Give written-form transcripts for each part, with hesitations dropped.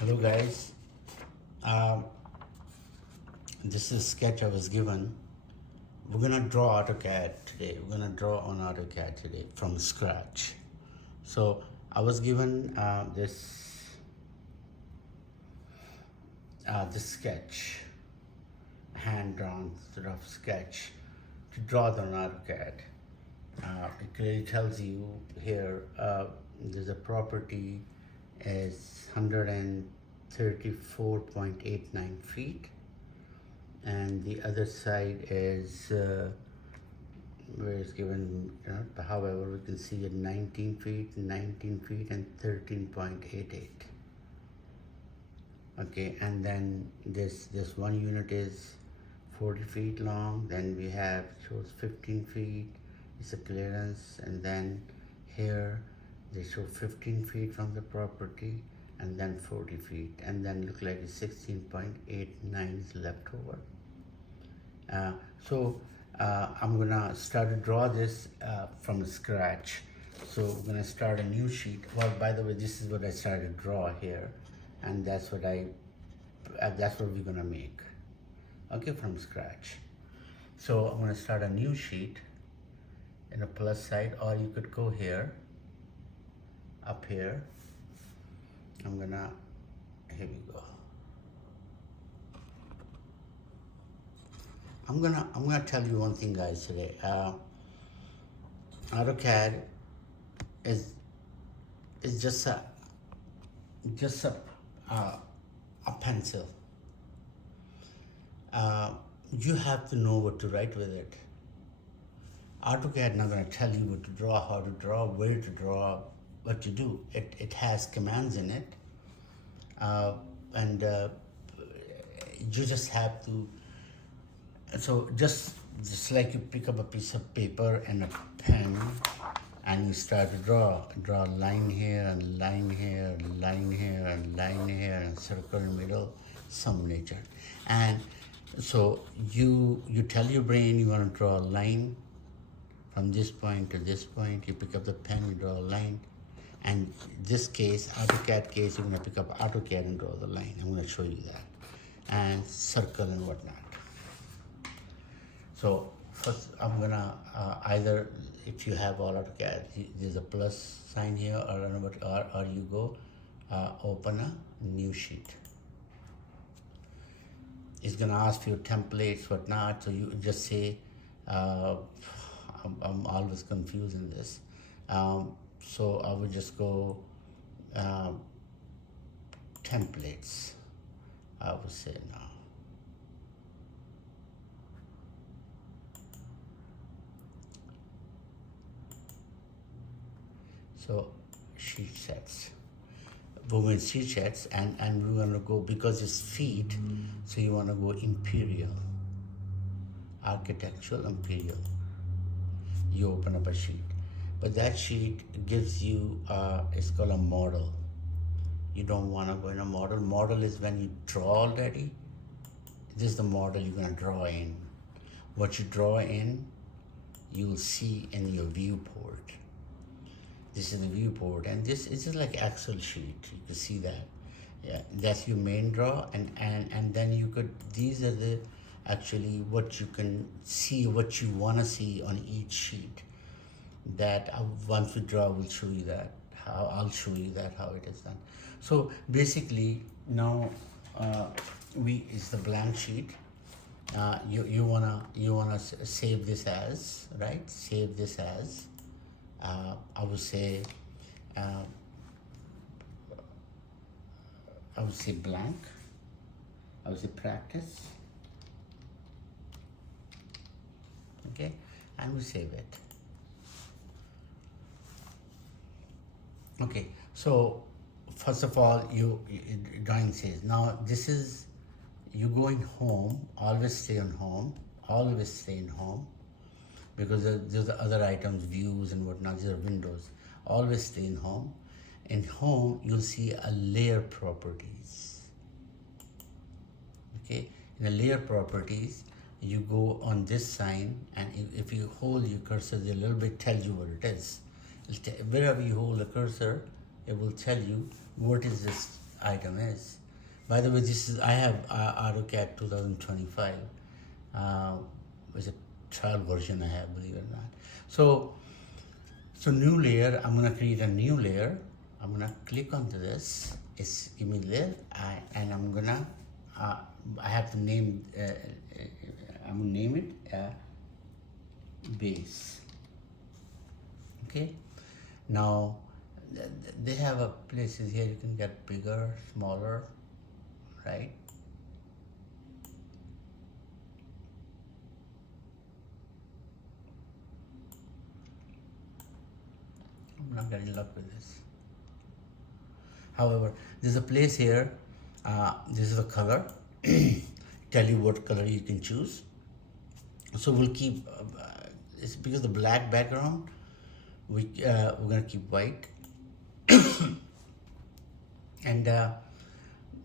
Hello guys, um, this is a sketch I was given. We're gonna draw AutoCAD today. We're gonna draw on AutoCAD today from scratch. So I was given this sketch, hand drawn sort of sketch to draw on AutoCAD. It clearly tells you here there's a property is 134.89 feet, and the other side is where it's given, however, we can see it 19 feet, 19 feet, and 13.88. Okay, and then this one unit is 40 feet long. Then we have shows 15 feet. It's a clearance, and then here they show 15 feet from the property, and then 40 feet, and then look like it's 16.89 is left over. I'm gonna start to draw this from scratch. So we're gonna start a new sheet. Well, by the way, this is what I started to draw here, and that's what we're gonna make. Okay, from scratch. So I'm gonna start a new sheet in a plus side, or you could go here, up here. Here we go. I'm gonna tell you one thing, guys, today. AutoCAD is just a pencil. You have to know what to write with it. AutoCAD not gonna tell you what to draw, how to draw, where to draw, what to do. It has commands in it, and you just have to. So just like you pick up a piece of paper and a pen, and you start to draw a line here and line here, line here and line here, and circle in the middle, some nature. And so you tell your brain you want to draw a line from this point to this point. You pick up the pen, you draw a line. And this case, AutoCAD case, you're going to pick up AutoCAD and draw the line. I'm going to show you that. And circle and whatnot. So first I'm going to either, if you have all AutoCAD, there's a plus sign here, or you go open a new sheet. It's going to ask for your templates, whatnot. So you just say, I'm always confused in this. So I would just go templates, I would say now. So sheet sets. We're going to sheet sets, and we're going to go, because it's feet, so you want to go imperial, architectural imperial. You open up a sheet. But that sheet gives you, it's called a model. You don't want to go in a model. Model is when you draw already. This is the model you're going to draw in. What you draw in, you'll see in your viewport. This is the viewport, and this is just like Excel sheet. You can see that. Yeah, that's your main draw, and then you could, these are the actually what you can see, what you want to see on each sheet. That once we draw, we'll show you that. I'll show you that how it is done. So basically now it's the blank sheet. You wanna save this as, right? Save this as. I would say blank. I would say practice. Okay, and we save it. Okay, so first of all, drawing says, now this is, you going home, always stay on home, always stay in home, because there's the other items, views and whatnot, these are windows. Always stay in home. In home, you'll see a layer properties. Okay, in the layer properties, you go on this sign, and if you hold your cursor, a little bit tells you what it is. Wherever you hold the cursor, it will tell you what is this item is. By the way, this is I have AutoCAD 2025. It's a trial version I have, believe it or not. So new layer. I'm gonna create a new layer. I'm gonna click onto this. It's image layer, and I'm gonna I have to name. I'm gonna name it base. Okay. Now they have a places here you can get bigger, smaller, right? I'm not getting luck with this. However, there's a place here. This is a color. Tell you what color you can choose. So we'll keep. It's because the black background. We're gonna keep white. And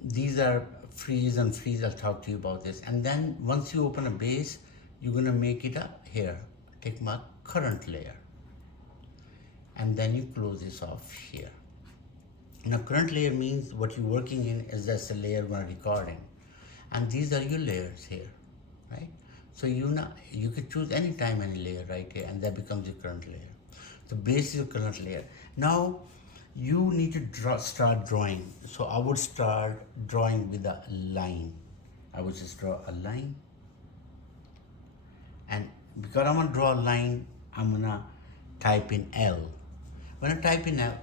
these are freeze and freeze. I'll talk to you about this. And then once you open a base, you're gonna make it a here. Take my current layer, and then you close this off here. Now current layer means what you're working in is just the layer we're recording, and these are your layers here, right? So you could choose anytime any layer right here, and that becomes your current layer. The base is your current layer. Now you need to start drawing. So I would start drawing with a line. I would just draw a line, and because I'm gonna draw a line, I'm gonna type in L. When I type in L,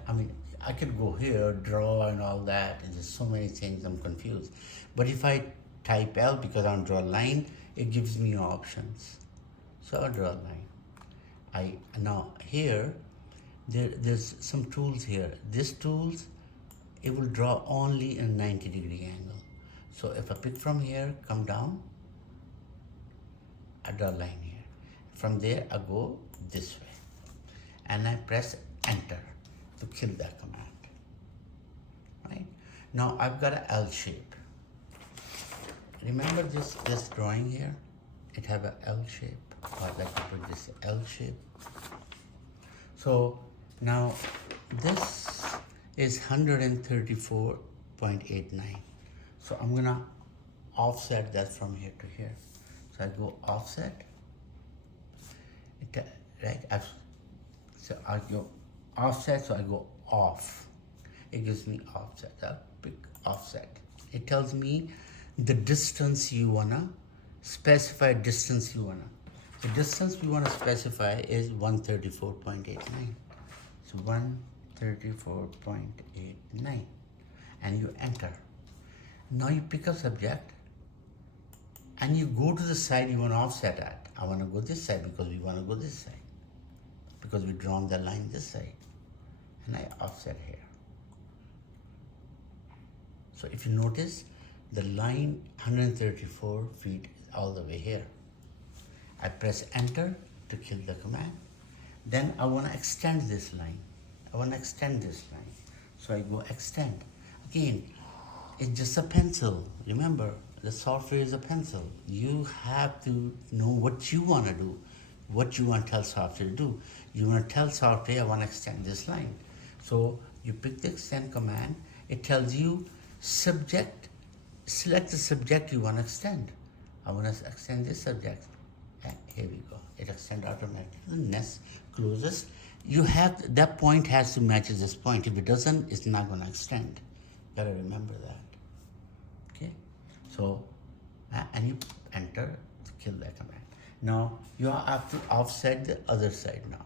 I could go here, draw and all that, and there's so many things, I'm confused. But if I type L, because I want to draw a line, it gives me options. So I'll draw a line. Now here, there's some tools here. These tools, it will draw only in 90-degree angle. So if I pick from here, come down, I draw a line here. From there, I go this way. And I press enter to kill that command. Right? Now I've got an L shape. Remember this drawing here? It have an L shape. I'd like to put this L shape. So now this is 134.89. So I'm gonna offset that from here to here. So I go offset. Right? So I go offset, so I go off. It gives me offset. I'll pick offset. It tells me the distance you wanna specify. The distance we wanna specify is 134.89. So 134.89, and you enter. Now you pick a subject, and you go to the side you wanna offset at. I wanna go this side because we wanna go this side, because we drawn the line this side, and I offset here. So if you notice, the line 134 feet is all the way here. I press enter to kill the command. Then I want to extend this line. So I go extend. Again, it's just a pencil. Remember, the software is a pencil. You have to know what you want to do, what you want to tell software to do. You want to tell software, I want to extend this line. So you pick the extend command. It tells you subject, select the subject you want to extend. I want to extend this subject. And here we go. It extends automatically. Nest closes. You have, that point has to match this point. If it doesn't, it's not going to extend. Gotta remember that. Okay. So, and you enter to kill that command. Now, you have to offset the other side now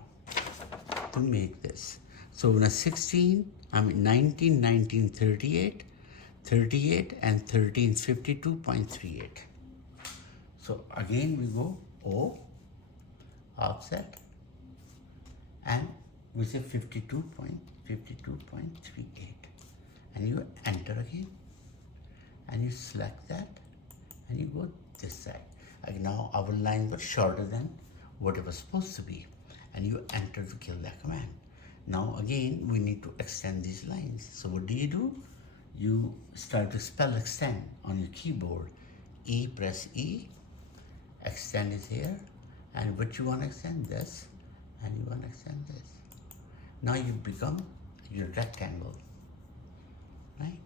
to make this. So, in a 19, 38, 38, and 13, 52.38. So, again, we go O, offset, and we say 52.38. And you enter again, and you select that, and you go this side. Like now our line was shorter than what it was supposed to be, and you enter to kill that command. Now again we need to extend these lines. So what do? You start to spell extend on your keyboard. E, press E, extend is here, and what you want to extend this, and you want to extend this. Now you become your rectangle, right?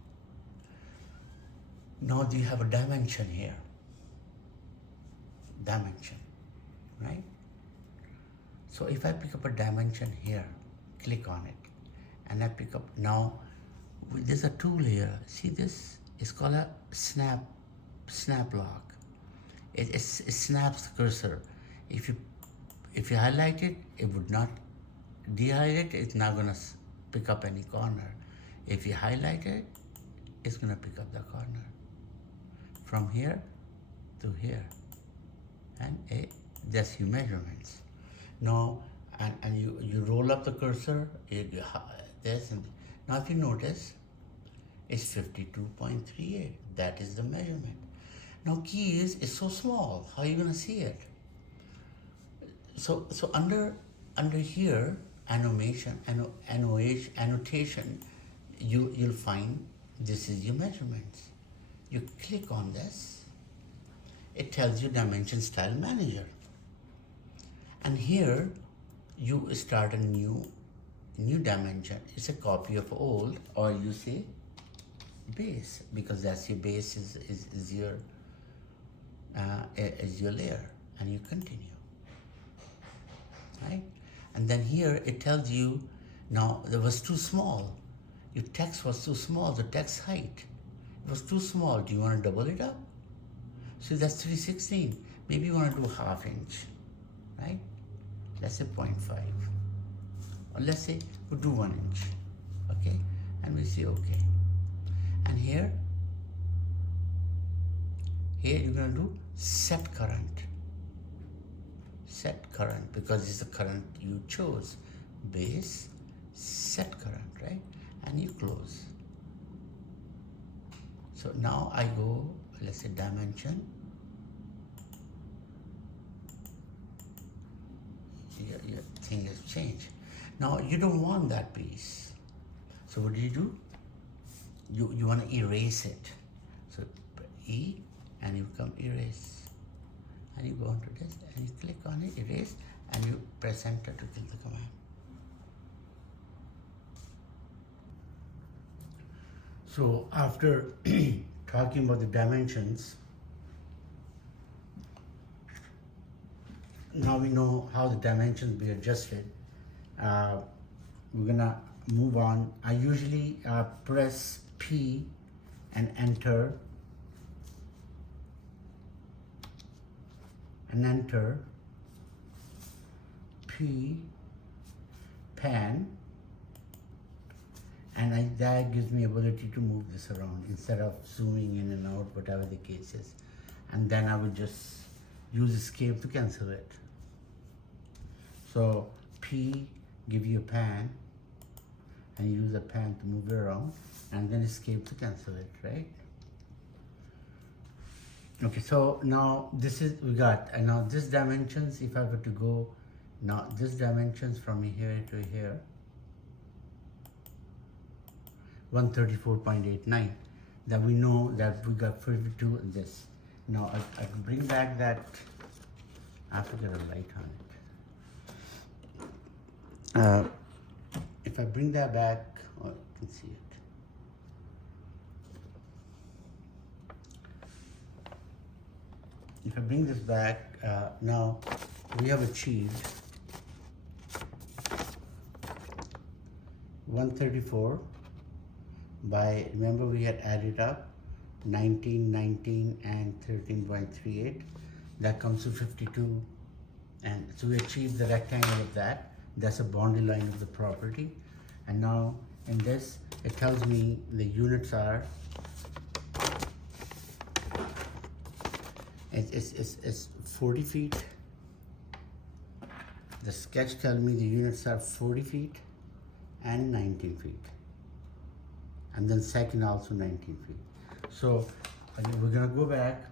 Now you have a dimension here, dimension, right? So if I pick up a dimension here, click on it, and I pick up, now there's a tool here. See this? It's called a snap lock. It snaps the cursor. If you highlight it, it would not de-highlight it. It's not gonna pick up any corner. If you highlight it, it's gonna pick up the corner from here to here, and that's your measurements. Now, and you roll up the cursor. This, and now if you notice, it's 52.38. That is the measurement. Now key is so small. How are you gonna see it? So under here, annotation, you'll find this is your measurements. You click on this, it tells you Dimension Style Manager. And here you start a new dimension. It's a copy of old, or you say base, because that's your base is your layer, and you continue, right? And then here it tells you, now it was too small. Your text was too small, the text height. It was too small. Do you want to double it up? So that's 316. Maybe you want to do 1/2 inch, right? Let's say 0.5. Or let's say we'll do 1 inch, okay? And we say okay. And here you're going to do set current. Set current, because it's the current you chose. Base, set current, right? And you close. So now I go, let's say dimension. Your thing has changed. Now you don't want that piece. So what do? You want to erase it. So E, and you come erase. And you go onto this, and you click on it, erase, and you press enter to kill the command. So after talking about the dimensions, now we know how the dimensions be adjusted. We're gonna move on. I usually press P and enter, P, pan, and that gives me ability to move this around instead of zooming in and out, whatever the case is. And then I would just use escape to cancel it. So P, give you a pan, and use a pan to move it around, and then escape to cancel it, right? Okay, so now this is, we got, and now this dimensions, if I were to go, now this dimensions from here to here, 134.89, that we know that we got 42 in this. Now I can bring back that, I have to get a light on it. If I bring that back, oh, you can see it. If I bring this back, now we have achieved 134 by, remember we had added up 19, 19 and 13.38. That comes to 52. And so we achieved the rectangle of that. That's a boundary line of the property. And now in this, it tells me the units are, it's 40 feet. The sketch tells me the units are 40 feet and 19 feet. And then second also 19 feet. So again, we're gonna go back.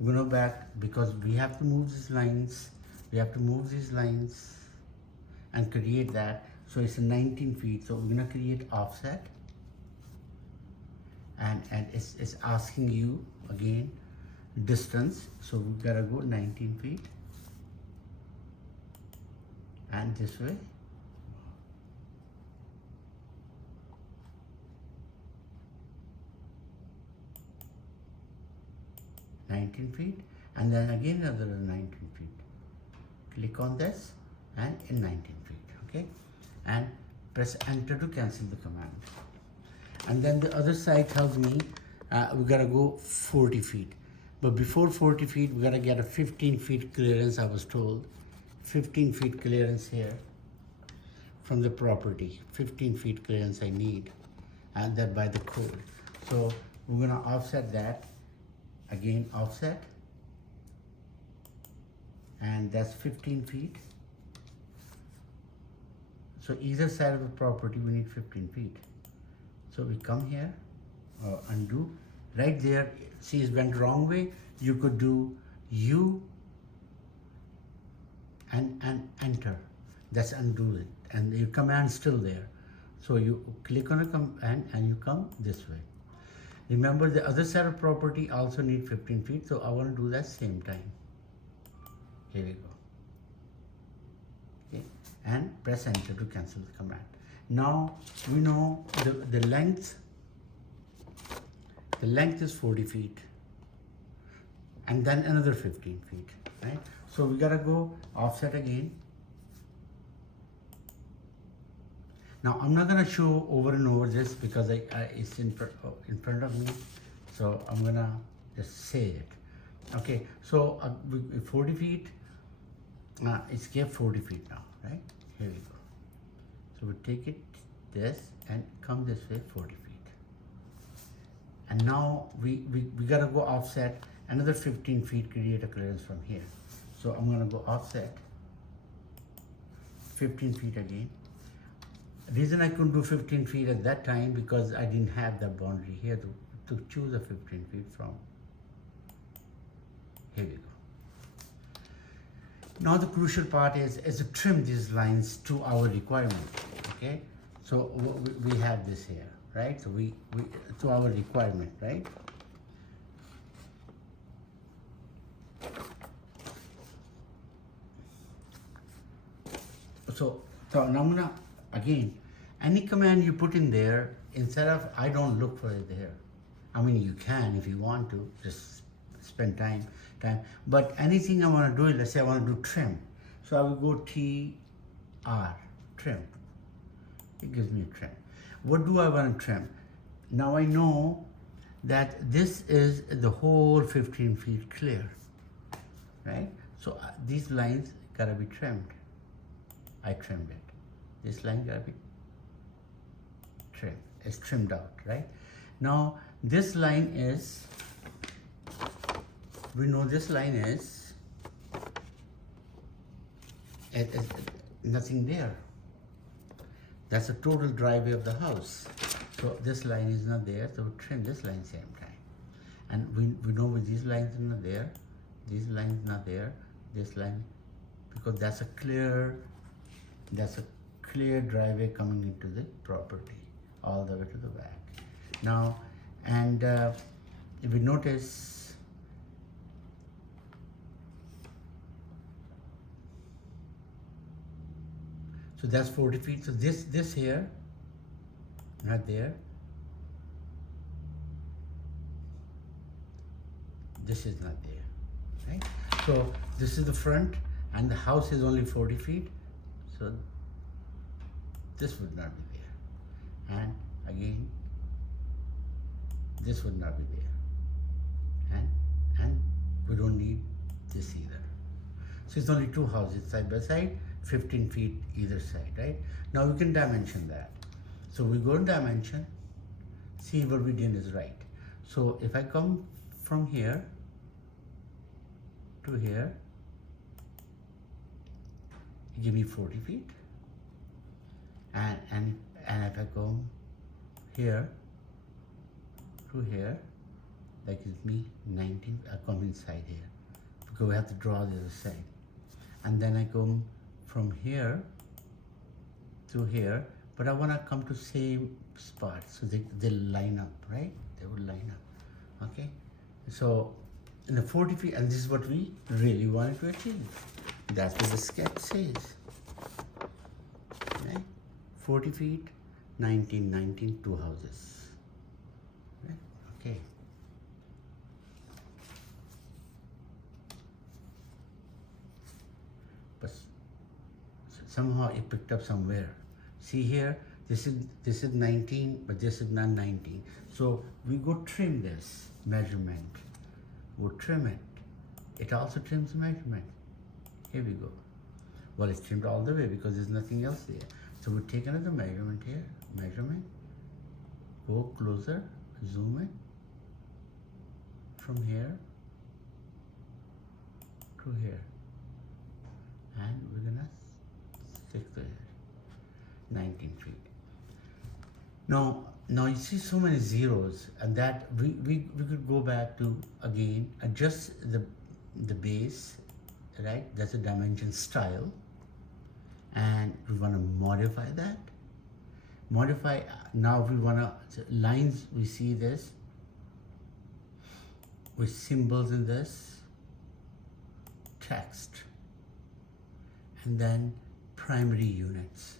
We're gonna go back because we have to move these lines. We have to move these lines and create that. So it's a 19 feet. So we're gonna create offset. And it's asking you again distance. So we gotta go 19 feet. And this way. 19 feet, and then again another 19 feet. Click on this and in 19 feet, okay? And press enter to cancel the command. And then the other side tells me we gotta go 40 feet. But before 40 feet, we gotta get a 15 feet clearance, I was told. 15 feet clearance here from the property. 15 feet clearance I need, and that by the code. So we're gonna offset that. Again, offset. And that's 15 feet. So either side of the property, we need 15 feet. So we come here, undo. Right there, see it went wrong way. You could do U and enter. That's undo it. And your command's still there. So you click on a command and you come this way. Remember, the other side of property also need 15 feet. So I want to do that same time. Here we go. Okay. And press enter to cancel the command. Now we know the length. The length is 40 feet. And then another 15 feet, right? So we gotta go offset again. Now I'm not gonna show over and over this because it's in front of me. So I'm gonna just say it. Okay, so 40 feet, it's kept 40 feet now, right? Here we go. So we take it, this, and come this way 40 feet. And now we gotta go offset another 15 feet, create a clearance from here. So I'm gonna go offset 15 feet again. Reason I couldn't do 15 feet at that time because I didn't have that boundary here to choose a 15 feet from. Here we go. Now the crucial part is to trim these lines to our requirement, okay? So we have this here, right? So we to our requirement, right? So now I'm gonna, again, any command you put in there, instead of, I don't look for it there. I mean, you can if you want to, just spend time. But anything I want to do, let's say I want to do trim. So I will go TR, trim. It gives me a trim. What do I want to trim? Now I know that this is the whole 15 feet clear, right? So these lines gotta be trimmed. I trimmed it. This line gotta be trimmed. It's trimmed out, right? Now this line is, we know this line is nothing there. That's a total driveway of the house. So this line is not there, so we trim this line same time. And we know with these lines are not there, these lines not there, this line, because that's a clear driveway coming into the property all the way to the back. Now, and if we notice, so that's 40 feet. So this here, not there. This is not there, right? So this is the front, and the house is only 40 feet. So this would not be there. And again, this would not be there. And we don't need this either. So it's only two houses side by side, 15 feet either side, right? Now we can dimension that. So we go to dimension, see what we did is right. So if I come from here to here, give me 40 feet. And if I go here to here, that gives me 19, I come inside here, because we have to draw the other side. And then I come from here to here, but I want to come to same spot, so they line up, right? They will line up, okay? So in the 40 feet, and this is what we really wanted to achieve. That's what the sketch says, right? 40 feet, 19, two houses, right? Okay. somehow it picked up somewhere. See here, this is 19, but this is not 19. So we go trim this measurement. We'll trim it. It also trims the measurement. Here we go. Well, it's trimmed all the way because there's nothing else there. So we take another measurement here. Measurement. Go closer. Zoom in. From here to here. And we're gonna stick to here. 19 feet. Now you see so many zeros, and that we could go back to again adjust the base, right? That's a dimension style, and we want to modify that. Modify now. We want to lines. We see this with symbols in this text, and then primary units.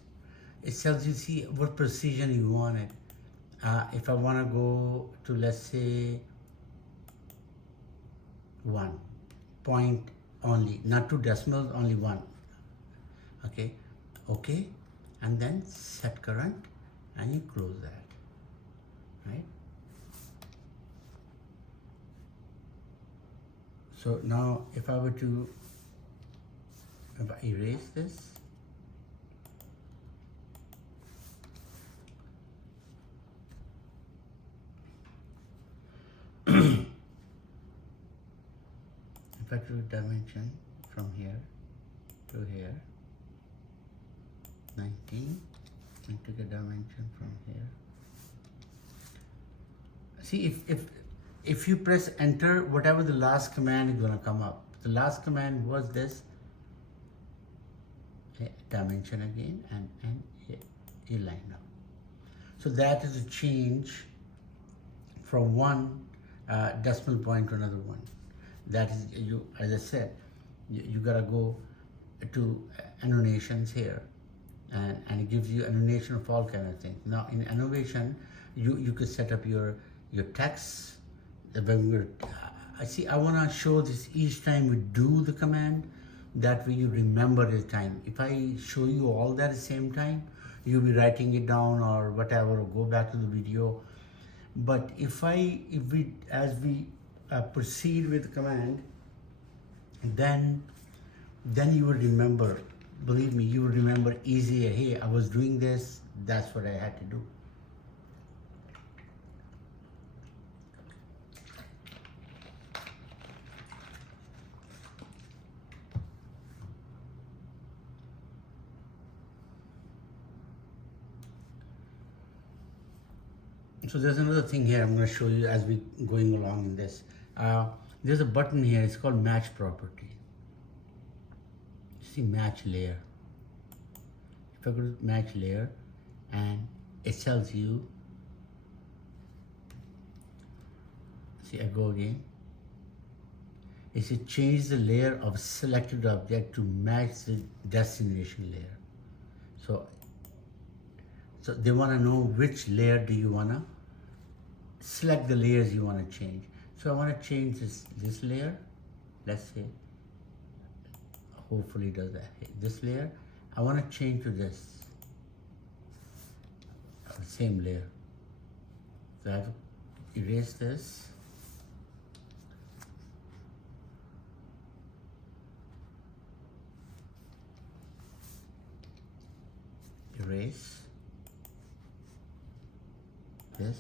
It tells you, see what precision you want it. If I want to go to, let's say, 1 point only, not 2 decimals, only 1. Okay, and then set current, and you close that, right? So now if I were to erase this, if I do a dimension from here to here, 19, and take a dimension from here. See, if you press enter, whatever the last command is going to come up. The last command was this dimension again, and you line up. So that is a change from one decimal point to another one. That is, you, as I said, you gotta go to annotations here, and it gives you annotation of all kind of things. Now in annotation, you could set up your text. When we're, I want to show this each time we do the command. That way you remember the time. If I show you all that at the same time, you'll be writing it down or whatever, or go back to the video. But as we proceed with the command, then you will remember. Believe me, you will remember easier. Hey, I was doing this. That's what I had to do. So there's another thing here I'm going to show you as we going along in this. There's a button here. It's called match property. See, match layer. If I go to match layer, and it tells you, see, I go again. It says change the layer of selected object to match the destination layer. So they want to know which layer do you want to select, the layers you want to change. So I want to change this layer. Let's say, hopefully it does that. This layer, I want to change to this same layer. So I have to erase this. Erase this.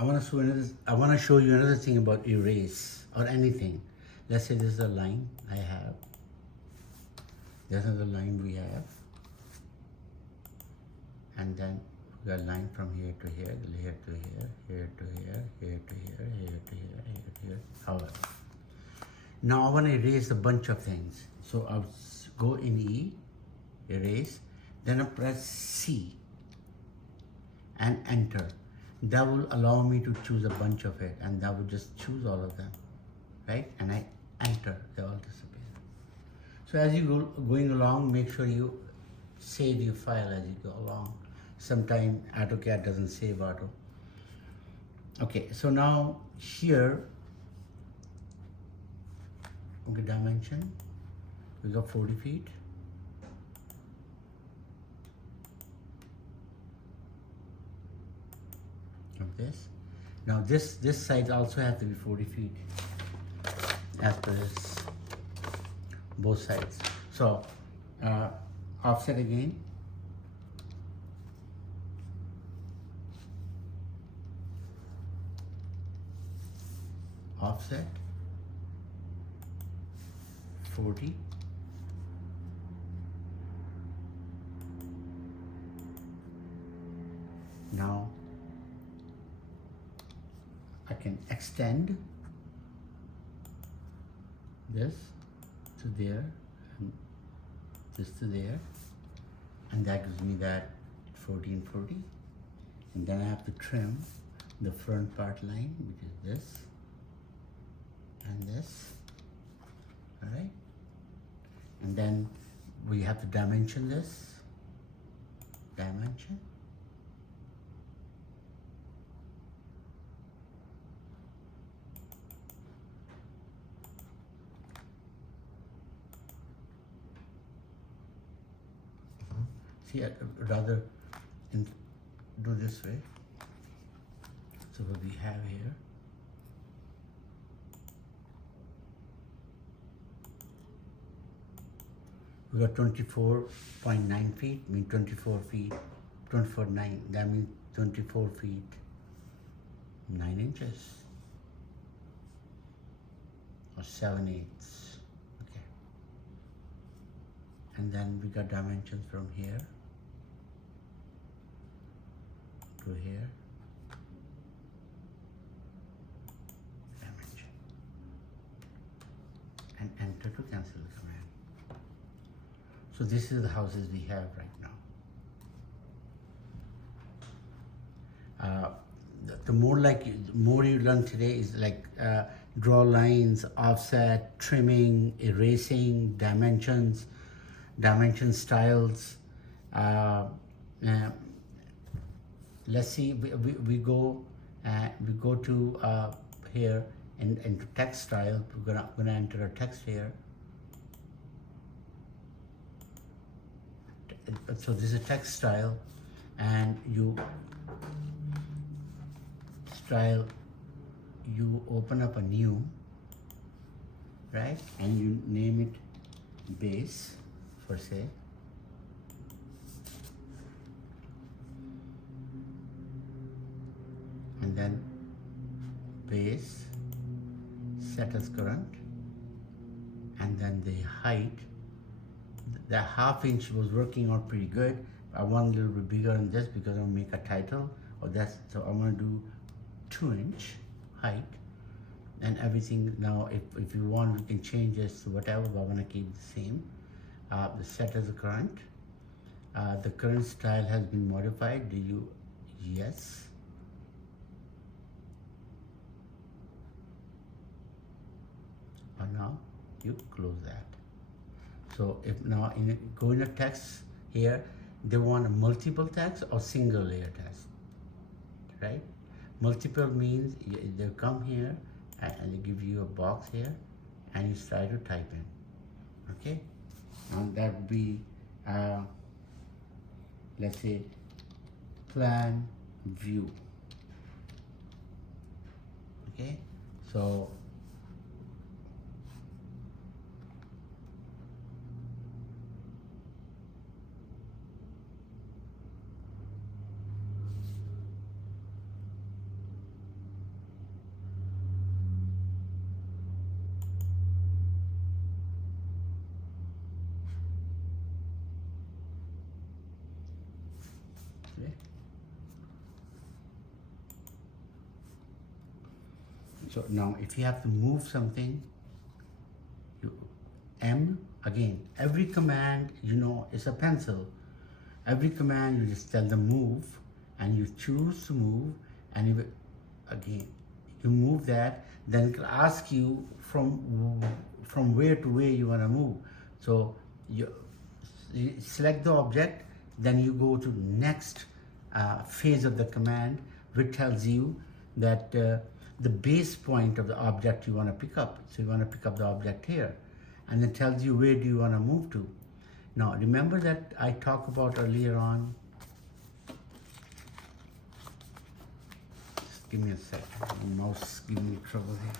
I want to show you another thing about erase or anything. Let's say this is a line I have. There's another line we have, and then we got a line from here to here, here to here, here to here, here to here, here to here, here to here. However, now I want to erase a bunch of things. So I'll go in E, erase, then I press C and enter. That will allow me to choose a bunch of it, and that will just choose all of them, right? And I enter, they all disappear. So as you go going along, make sure you save your file as you go along. Sometimes AutoCAD doesn't save auto. Okay, so now here, okay, dimension, we got 40 feet. Of this. Now this side also has to be 40 feet as per this, both sides. So offset again. Offset 40. Now I can extend this to there and this to there, and that gives me that 40 and 40. And then I have to trim the front part line, which is this and this. All right, and then we have to dimension this, dimension. See, I'd rather do this way. So what we have here, we got 24.9 feet, mean 24 feet, 24.9, that means 24 feet, 9 inches, or 7/8. Okay. And then we got dimensions from here to here, dimension, and enter to cancel the command. So this is the houses we have right now. The more you learn today is like draw lines, offset, trimming, erasing, dimensions, dimension styles. Let's see, we go to here and into text style. We're gonna enter a text here. So this is text style, and you open up a new, right, and you name it base for say, and then base set as current, and then the height. The 1/2 inch was working out pretty good. I want a little bit bigger than this because I'm gonna make a title, or so I'm gonna do 2 inch height, and everything. Now if you want, you can change this to whatever, but I'm gonna keep the same. The set as a current. The current style has been modified. Do you? Yes. And now you close that. So if now go in a text here, they want a multiple text or single layer text, right? Multiple means they come here and they give you a box here, and you try to type in, okay? And that would be, let's say, plan view, okay? So so now if you have to move something, M, again, every command, is a pencil. Every command, you just tell them move, and you choose to move, and again, you move that, then it'll ask you from where to where you want to move. So you select the object, then you go to next phase of the command, which tells you that the base point of the object you want to pick up. So you want to pick up the object here, and it tells you where do you want to move to. Now remember that I talked about earlier on. Just give me a second. The mouse is giving me trouble here.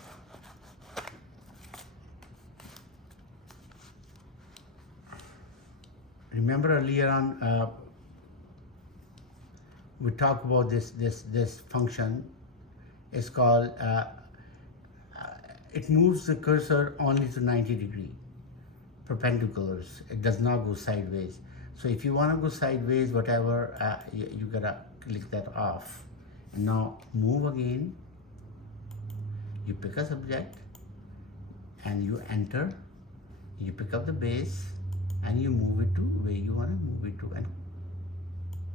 Remember earlier on we talked about this function. It's called it moves the cursor only to 90 degree perpendiculars. It does not go sideways. So if you want to go sideways, whatever, you gotta click that off. And now move again. You pick a subject and you enter. You pick up the base and you move it to where you want to move it to, and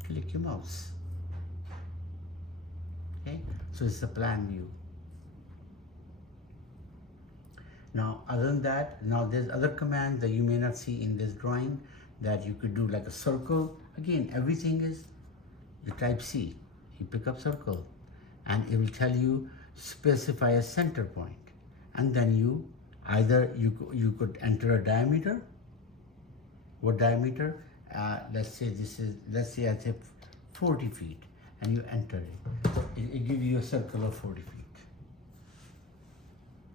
click your mouse. Okay, so it's a plan view. Now other than that, now there's other commands that you may not see in this drawing that you could do, like a circle. Again, everything is, you type C, you pick up circle, and it will tell you specify a center point, and then you either you could enter a diameter. What diameter? Let's say I say 40 feet, and you enter it. It gives you a circle of 40 feet,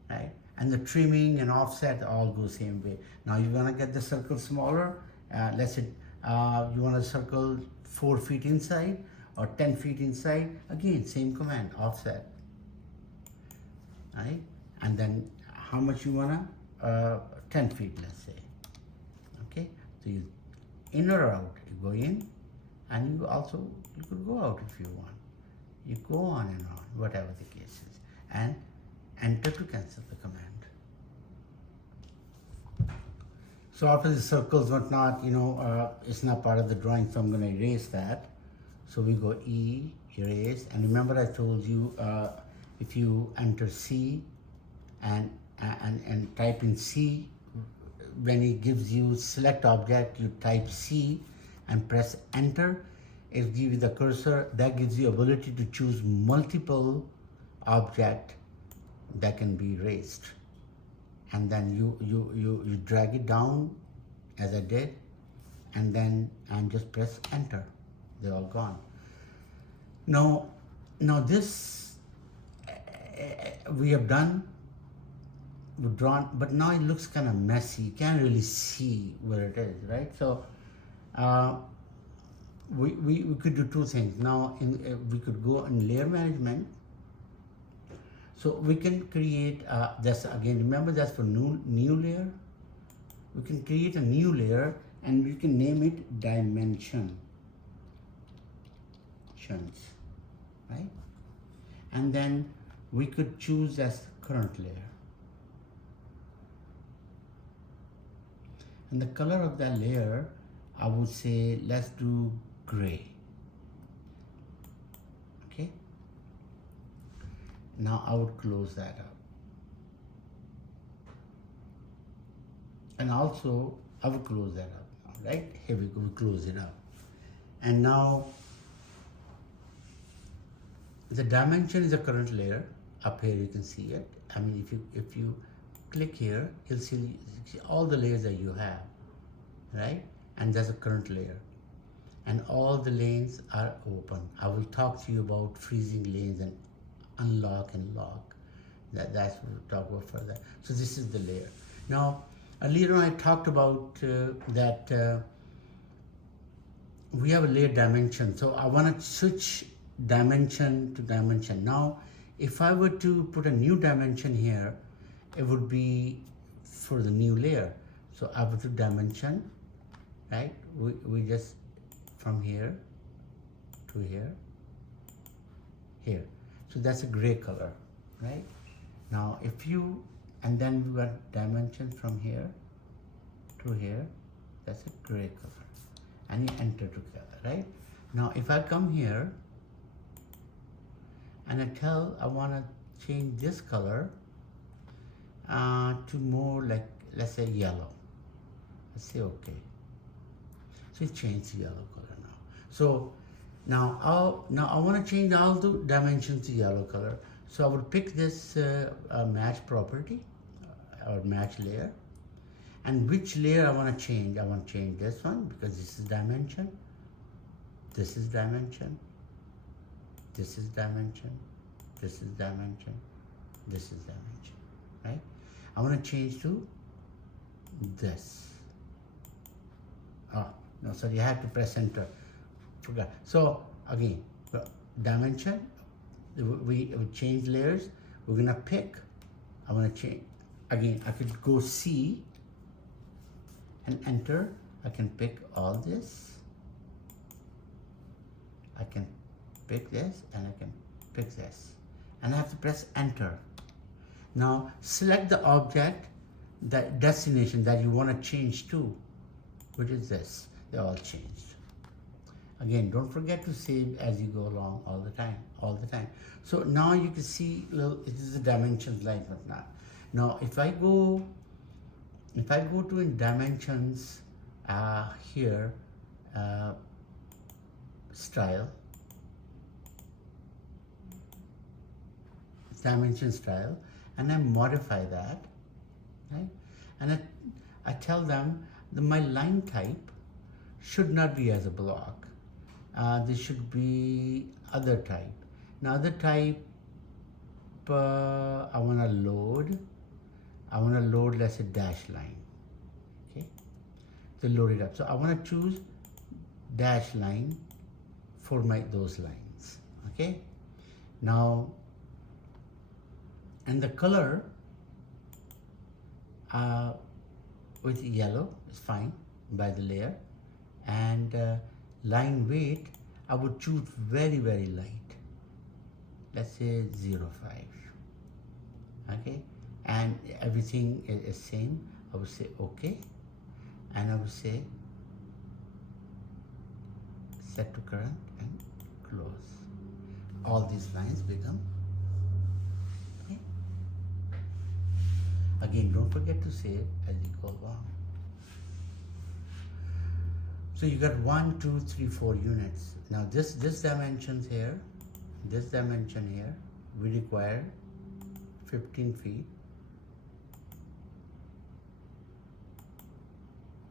right? And the trimming and offset all go same way. Now you want to get the circle smaller. Let's say you want to circle 4 feet inside or 10 feet inside. Again, same command, offset, right? And then how much you want to, 10 feet, let's say. Okay, so you in or out, you go in, and you could go out if you want. You go on and on, whatever the case is, and enter to cancel the command. So after the circles, whatnot, it's not part of the drawing, so I'm going to erase that. So we go E, erase, and remember I told you if you enter C and type in C, when it gives you select object, you type C and press enter. It gives you the cursor. That gives you ability to choose multiple object that can be erased. And then you drag it down as I did, and just press enter. They're all gone. Now this we have done. We've drawn, but now it looks kind of messy. You can't really see where it is, right? So we could do two things. Now we could go in layer management. So we can create this again. Remember, that's for new layer. We can create a new layer and we can name it dimensions, right? And then we could choose as current layer. And the color of that layer, I would say, let's do gray. Okay. Now I would close that up. And also, I will close that up now, right? Here we go, we close it up. And now, the dimension is the current layer. Up here you can see it. I mean, if you click here, you'll see all the layers that you have, right? And there's a current layer. And all the lanes are open. I will talk to you about freezing lanes and unlock and lock. That's what we'll talk about further. So this is the layer. Now, earlier on I talked about that we have a layer dimension. So I want to switch dimension to dimension. Now, if I were to put a new dimension here, it would be for the new layer. So I would do dimension, right? We just from here to here, here. So that's a gray color, right? Now if you, and then we got dimension from here to here, that's a gray color. And you enter together, right? Now if I come here and I want to change this color to more like, let's say yellow. Let's say okay. So it changed the yellow color now. So Now I want to change all the dimensions to yellow color. So I would pick this match property or match layer. And which layer I want to change? I want to change this one because this is dimension. This is dimension. This is dimension. This is dimension. This is dimension. Right? I want to change to this. Oh, no, sorry, you have to press enter. Forgot. So again, dimension, we change layers. We're gonna pick, I wanna change, again, I could go C and enter. I can pick all this. I can pick this and I can pick this. And I have to press enter. Now select the object, the destination that you wanna change to, which is this. They're all changed. Again, don't forget to save as you go along all the time. So now you can see, it is the dimensions line right now. Now if I go to in dimensions here, style, dimension style, and I modify that, right? And I tell them that my line type should not be as a block. This should be other type. Now other type, I want to load. Let's say dash line. Okay, to load it up. So I want to choose dash line for those lines. Okay. Now, and the color with yellow is fine by the layer, and line weight I would choose very light. Let's say 0.5. Okay, and everything is same. I would say okay, and I would say set to current and close. All these lines become okay. Again, don't forget to save as you go along. So you got 1, 2, 3, 4 units. Now this dimensions here, this dimension here, we require 15 feet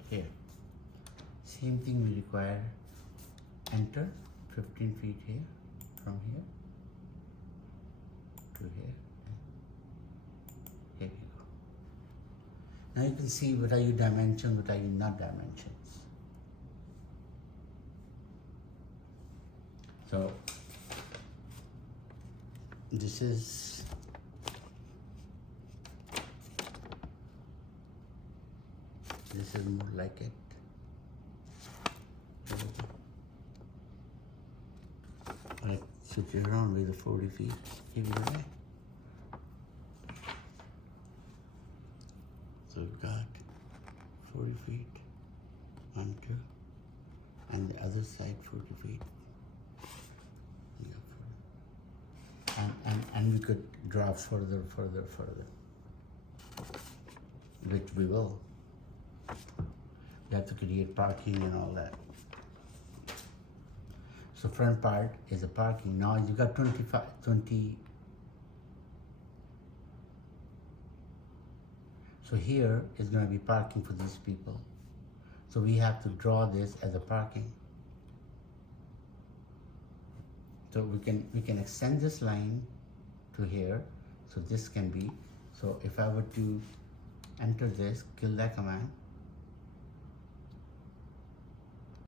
here. Same thing we require, enter 15 feet here, from here to here. Here we go. Now you can see what are your dimensions, what are your not dimensions. So this is more like it. Alright, switch it around with the 40 feet. Give it away. So we've got 40 feet, 1, 2, and the other side 40 feet. And we could draw further, which we will. We have to create parking and all that. So front part is a parking. Now you got 20. So here is going to be parking for these people. So we have to draw this as a parking. So we can extend this line to here. So this can be, so if I were to enter this, kill that command,